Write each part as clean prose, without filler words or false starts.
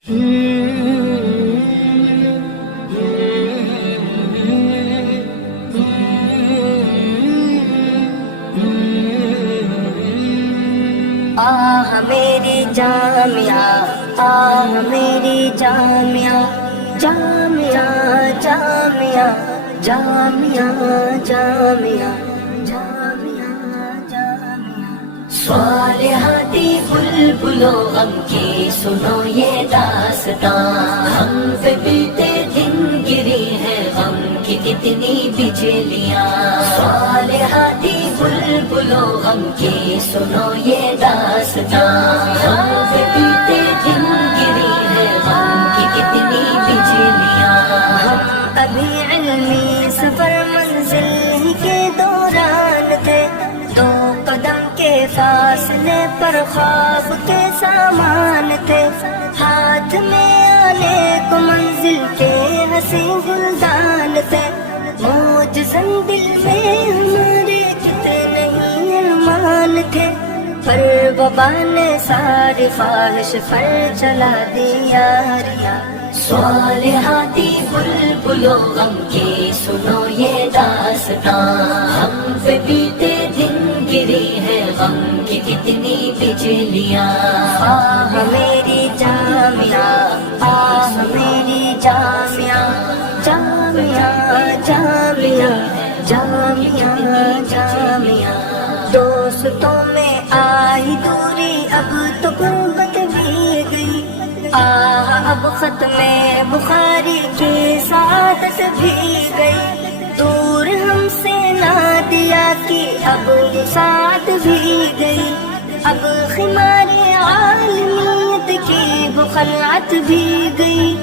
آہ میری جامعہ، آہ میری جامعہ، جامعہ جامعہ جامعہ جامعہ جامعہ جامعہ۔ صالحاتی بلبلو غم کی سنو یہ داستاں، ہم پہ بیتے دن گری ہے غم کی کتنی بجلیاں۔ صالحاتی بلبلو غم کی سنو یہ داستاں، ہم پہ بیتے دن گری ہے غم کی کتنی بجلیاں۔ ہم ابھی علمی سفر منزل ہی کے دوران تھے، دو قدم کے فاصلے پر خواب کے سامان تھے، ہاتھ میں آنے کو منزل کے ہنسی گلدان تھے، موجزن دل میں ہمارے کتنے ہی ارمان تھے، پر وبا نے ساری خواہش پر چلا دیا ریا۔ صالحاتی بلبلو غم کی سنو یہ داستاں، ہم پہ بیتے دن گری ہے غم کی کتنی بجلیاں۔ آہ میری جامعہ، آہ میری جامعہ، جامعہ جامعہ جامعہ جامعہ۔ دوستوں میں آئی دوری، اب تو غربت بھی گئی، آہ اب ختم بخاری کی سعادت بھی گئی، دور ہم سے نادیا کی اب ساتھ بھی گئی، اب خمار عالمیت کی بخلعت بھی گئی،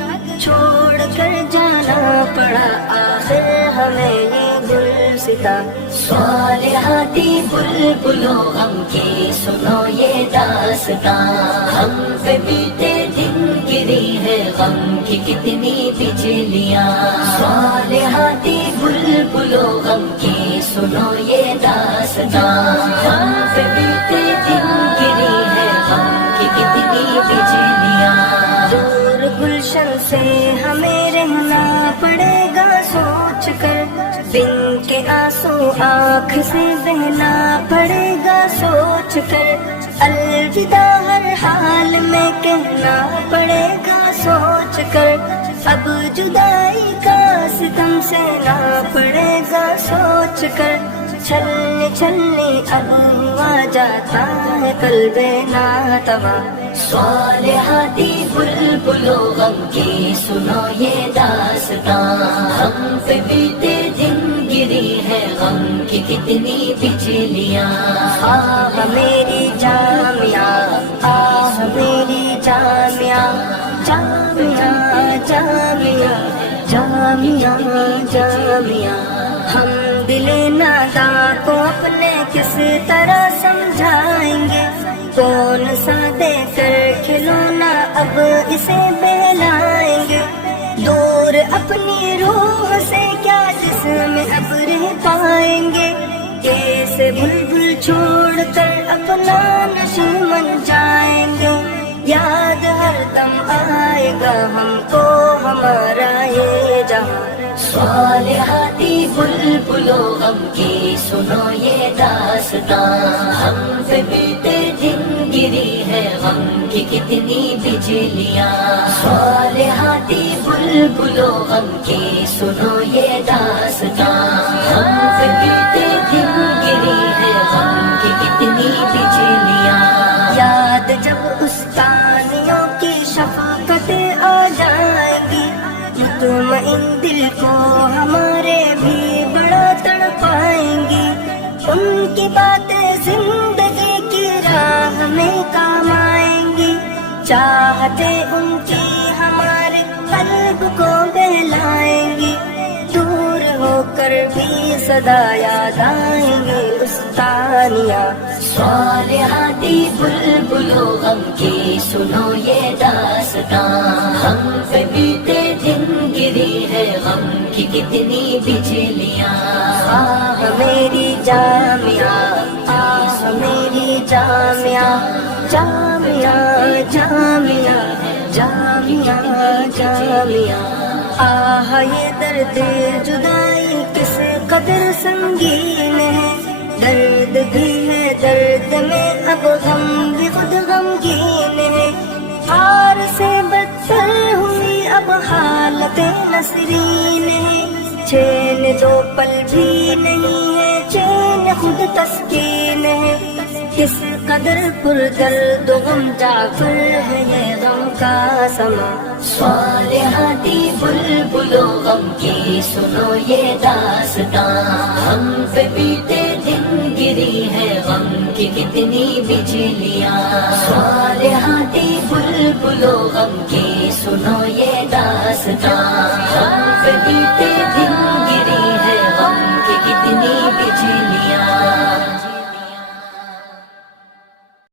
چھوڑ کر جانا پڑا آخر ہمیں یہ گلستاں۔ صالحاتی بلبلو غم کی سنو یہ داستاں، ہم پہ بیتے دن گری ہے غم کی کتنی بجلیاں۔ صالحاتی بلبلو غم کی سنو یہ داستاں، ہم پہ بیتے دن گری ہے غم کی کتنی بجلیاں۔ دور گلشن سے ہمیں رہنا پڑے گا سوچ کر، بن کے آنسو آنکھ سے بہنا پڑے گا سوچ کر، الوداع ہر حال میں کہنا پڑے گا سوچ کر، اب جدائی کا ستم سہنا پڑے گا سوچ کر، چھلنے چھلنے اب ہوا جاتا ہے قلب ناتواں۔ صالحاتی بلبلو غم کی سنو یہ داستاں، ہم پہ بیتے دن گری ہے غم کی کتنی بجلیاں۔ آہ میری جامعہ، آہ میری جامعہ، جامعہ جامعہ جامعہ جامعہ۔ ہم دل ناداں کو اپنے کس طرح سمجھائیں گے، کون سا دے کر کھلونا اب اسے بہلائیں گے، دور اپنی روح سے کیا جسم اب رہ پائیں گے، کیسے بلبل چھوڑ کر اپنا نشیمن جائیں گے، یاد ہر دم آئے گا ہم کو ہمارا یہ جہاں۔ صالحاتی بلبلو غم کی سنو یہ داستاں، ہم پہ بیتے دن گری ہے غم کی کتنی بجلیاں۔ صالحاتی بلبلو غم کی سنو یہ داستاں، ہم پہ بیتے دن گری ہے غم کی کتنی بجلیاں۔ یاد جب استانیوں کی شفقتیں آ جائیں گی، مطمئن دل کو ہمارے بھی بڑا تڑپائیں گی، ان کی باتیں زندگی کی راہ میں کام آئیں گی، چاہتے ان کی ہمارے قلب کو بہلائیں گی، دور ہو کر بھی صدا یاد آئیں گے استانیاں۔ صالحاتی بلبلو غم کی سنو یہ داستاں، ہم پہ بیتے دن گری ہے غم کی کتنی بجلیاں۔ آہ میری جامعہ، آہ میری جامعہ، جامعہ جامعہ جامعہ جامعہ جامعہ آہ یہ درد جدائی کس قدر سنگین ہے، درد بھی ہے درد میں اب غم بھی خود غمگین ہے، ہار سے بدتر ہوئی اب حالت نسرین ہے، چین دو پل بھی نہیں ہے چین خود تسکین ہے، کس قدر پر درد و غم جعفر ہے یہ غم کا سما، صالحاتی بلبلو غم کی سنو یہ داستاں، ہم پہ بیتے دن گری ہے غم کی کتنی بجلیاں، صالحاتی بلبلو غم کی سنو یہ داستاں،